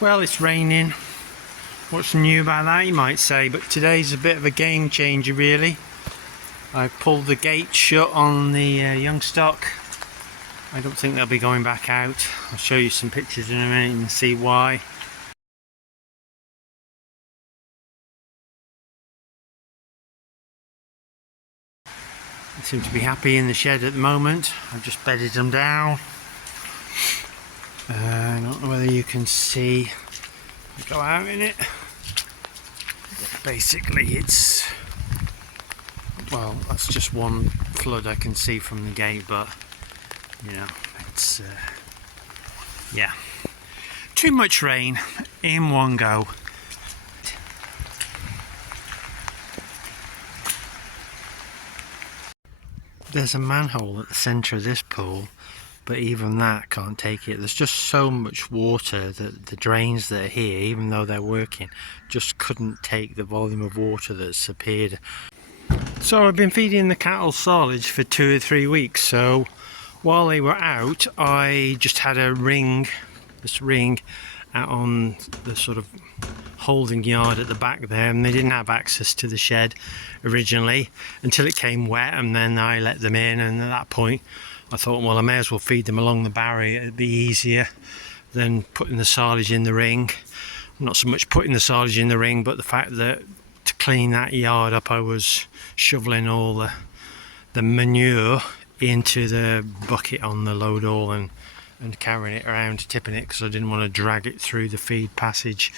Well, it's raining. What's new about that, you might say, but today's a bit of a game changer really. I pulled the gate shut on the young stock. I don't think they'll be going back out. I'll show you some pictures in a minute and see why. They seem to be happy in the shed at the moment. I've just bedded them down. I don't know whether you can see. Go out in it. Basically it's, well, that's just one flood I can see from the gate, but you know, it's yeah, too much rain in one go. There's a manhole at the centre of this pool, but even that can't take it. There's just so much water that the drains that are here, even though they're working, just couldn't take the volume of water that's appeared. So I've been feeding the cattle silage for 2 or 3 weeks, so while they were out I just had a ring, this ring out on the sort of holding yard at the back there, and they didn't have access to the shed originally until it came wet, and then I let them in, and at that point I thought, well, I may as well feed them along the barrier. It'd be easier than putting the silage in the ring. Not so much putting the silage in the ring, but the fact that to clean that yard up I was shoveling all the manure into the bucket on the load all and carrying it around, tipping it, because I didn't want to drag it through the feed passage.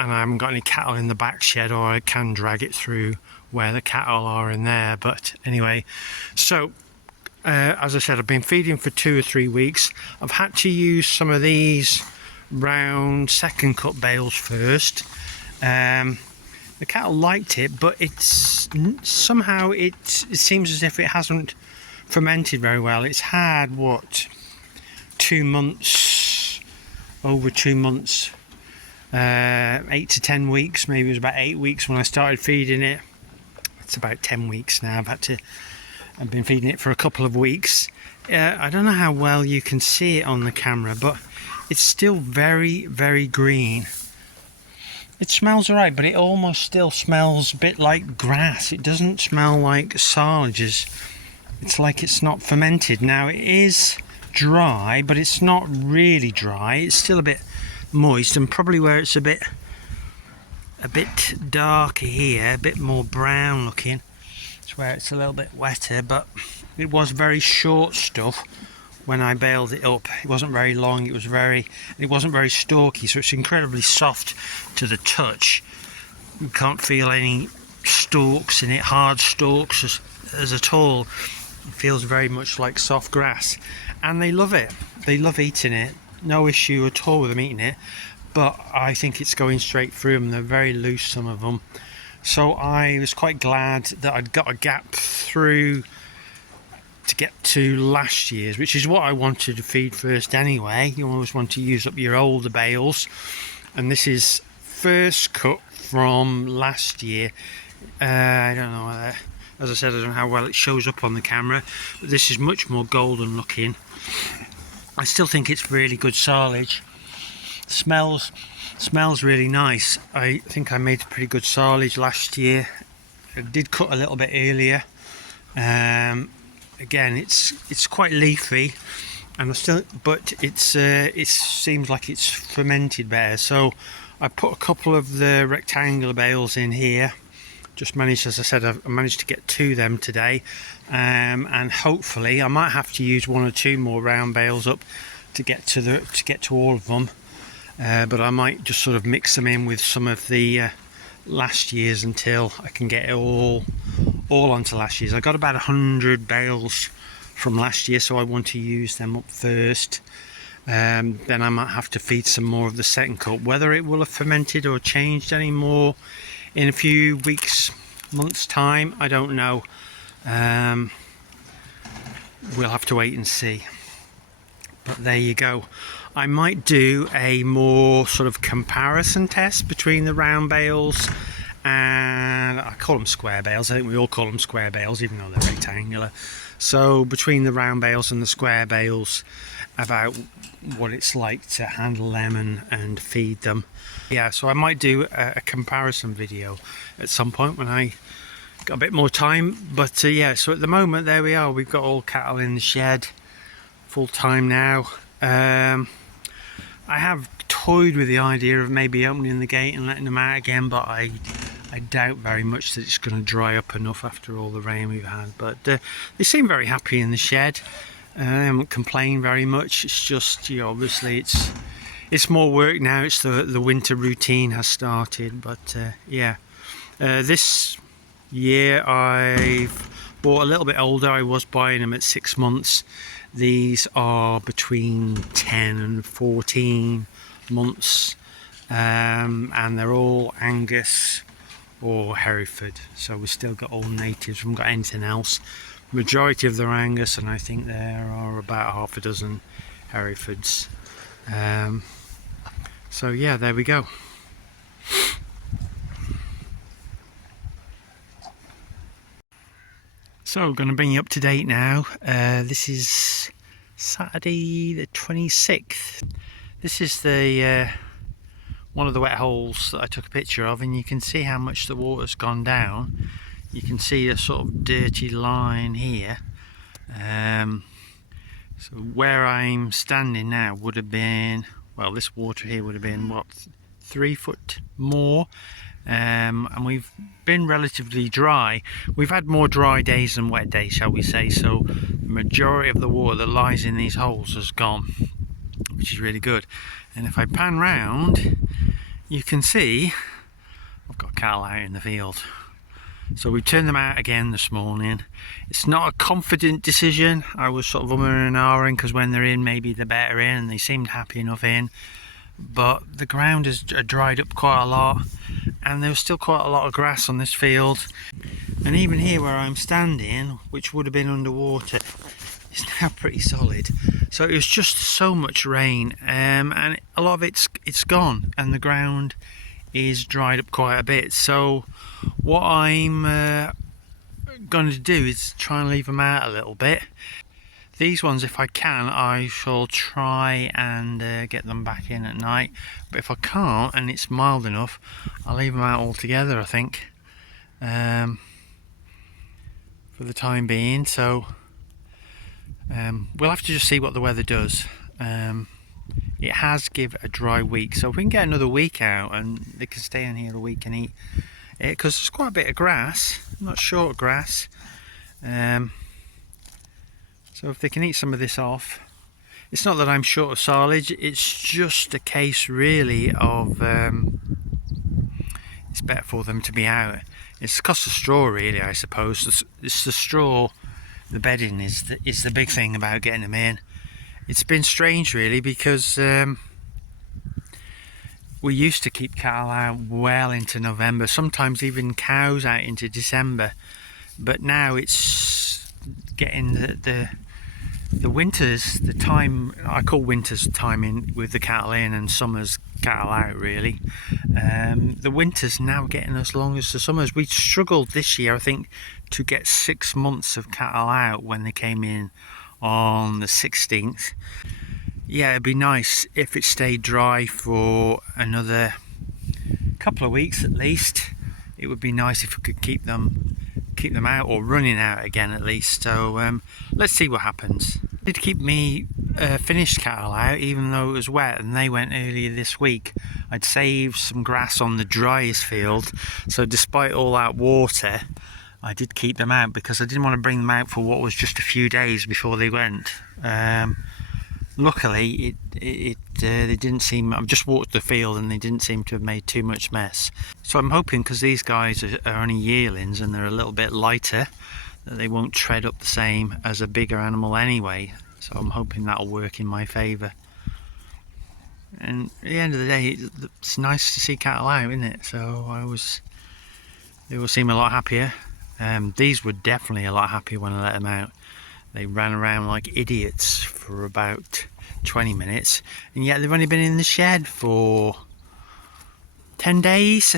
And I haven't got any cattle in the back shed, or I can drag it through where the cattle are in there. But anyway, so as I said, I've been feeding for 2 or 3 weeks. I've had to use some of these round second cut bales first. The cattle liked it, but it's somehow it seems as if it hasn't fermented very well. It's had what, 2 months, over 2 months, 8 to 10 weeks. Maybe it was about 8 weeks when I started feeding it. It's about 10 weeks now. I've been feeding it for a couple of weeks. I don't know how well you can see it on the camera, but it's still very, very green. It smells alright, but it almost still smells a bit like grass. It doesn't smell like silage. It's like it's not fermented. Now it is dry, but it's not really dry. It's still a bit moist, and probably where it's a bit darker here, a bit more brown looking, it's where it's a little bit wetter. But it was very short stuff when I baled it up. It wasn't very long, it wasn't very stalky, so it's incredibly soft to the touch. You can't feel any stalks in it, hard stalks as at all. It feels very much like soft grass, and they love it. They love eating it. No issue at all with them eating it, but I think it's going straight through them. They're very loose, some of them. So I was quite glad that I'd got a gap through to get to last year's, which is what I wanted to feed first anyway. You always want to use up your older bales, and this is first cut from last year. I don't know whether, as I said, I don't know how well it shows up on the camera, but this is much more golden looking. I still think it's really good silage. Smells really nice. I think I made pretty good silage last year. I did cut a little bit earlier. Again, it's quite leafy, and but it seems like it's fermented better. So I put a couple of the rectangular bales in here. Just managed, as I said, I managed to get 2 of them today, and hopefully I might have to use 1 or 2 more round bales up to get to all of them. But I might just sort of mix them in with some of the last year's until I can get it all onto last year's. I got about 100 bales from last year, so I want to use them up first. then I might have to feed some more of the second cup. Whether it will have fermented or changed any more in a few weeks, months time, I don't know. We'll have to wait and see. But there you go. I might do a more sort of comparison test between the round bales and, I call them square bales, I think we all call them square bales even though they're rectangular. So between the round bales and the square bales, about what it's like to handle them and feed them. Yeah, so I might do a comparison video at some point when I got a bit more time. But yeah, so at the moment there we are, we've got all cattle in the shed full time now. I have toyed with the idea of maybe opening the gate and letting them out again, but I doubt very much that it's going to dry up enough after all the rain we've had. But they seem very happy in the shed. They haven't complained very much. It's just, you know, obviously it's more work now. It's the winter routine has started. But yeah, this year I've bought a little bit older. I was buying them at 6 months. These are between 10 and 14 months, and they're all Angus or Hereford. So we've still got all natives. We haven't got anything else. Majority of them are Angus, and I think there are about half a dozen Herefords. So yeah, there we go. So I'm going to bring you up to date now. This is Saturday the 26th. This is the one of the wet holes that I took a picture of, and you can see how much the water's gone down. You can see a sort of dirty line here. So where I'm standing now would have been, well, this water here would have been what, 3 foot more. And we've been relatively dry. We've had more dry days than wet days, shall we say, so the majority of the water that lies in these holes has gone, which is really good. And if I pan round, you can see I've got cattle out in the field. So we turned them out again this morning. It's not a confident decision. I was sort of umming and ahhing because when they're in, maybe they're better in, and they seemed happy enough in. But the ground has dried up quite a lot, and there's still quite a lot of grass on this field. And even here where I'm standing, which would have been underwater, is now pretty solid. So it was just so much rain, and a lot of it's gone, and the ground is dried up quite a bit. So what I'm going to do is try and leave them out a little bit. These ones, if I can, I shall try and get them back in at night. But if I can't and it's mild enough, I'll leave them out altogether, I think, for the time being. So we'll have to just see what the weather does. It has give a dry week, so if we can get another week out and they can stay in here a week and eat it, because there's quite a bit of grass, not short grass. So if they can eat some of this off, it's not that I'm short of silage, it's just a case really of it's better for them to be out. It's the cost of straw really, I suppose. It's the straw, the bedding is the big thing about getting them in. It's been strange really, because we used to keep cattle out well into November, sometimes even cows out into December, but now it's getting the winters, the time, I call winters time in with the cattle in and summers cattle out really. The winters now getting as long as the summers. We struggled this year, I think, to get 6 months of cattle out when they came in on the 16th. Yeah, it'd be nice if it stayed dry for another couple of weeks at least. It would be nice if we could keep them out, or running out again at least. So let's see what happens. It did keep me finished cattle out even though it was wet, and they went earlier this week. I'd saved some grass on the driest field, so despite all that water I did keep them out because I didn't want to bring them out for what was just a few days before they went. Luckily they didn't seem, I've just walked the field and they didn't seem to have made too much mess. So I'm hoping, because these guys are only yearlings and they're a little bit lighter, that they won't tread up the same as a bigger animal anyway. So I'm hoping that'll work in my favour. And at the end of the day, it's nice to see cattle out, isn't it? So they will seem a lot happier. These were definitely a lot happier when I let them out. They ran around like idiots for about 20 minutes, and yet they've only been in the shed for 10 days.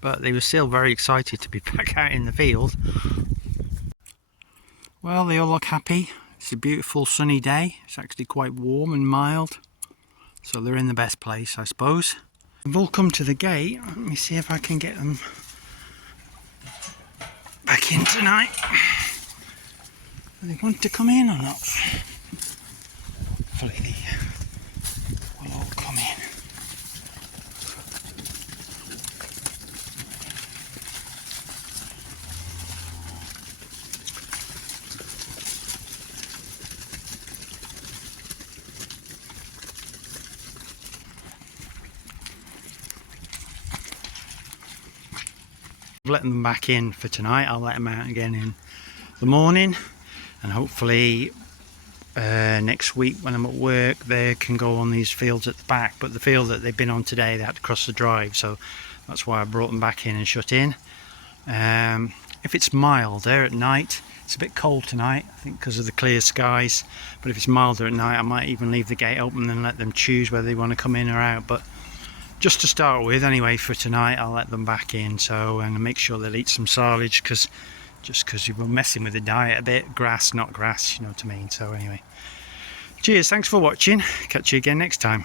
But they were still very excited to be back out in the field. Well, they all look happy. It's a beautiful sunny day. It's actually quite warm and mild. So they're in the best place, I suppose. They've all come to the gate. Let me see if I can get them back in tonight. Do they want to come in or not? Hopefully they will all come in. I've let them back in for tonight. I'll let them out again in the morning, and hopefully next week when I'm at work they can go on these fields at the back. But the field that they've been on today, they had to cross the drive, so that's why I brought them back in and shut in. If it's milder at night, it's a bit cold tonight, I think, because of the clear skies, but if it's milder at night I might even leave the gate open and let them choose whether they want to come in or out. But just to start with, anyway, for tonight, I'll let them back in. So, and make sure they'll eat some silage, because you were messing with the diet a bit. Grass, not grass, you know what I mean. So anyway, cheers, thanks for watching. Catch you again next time.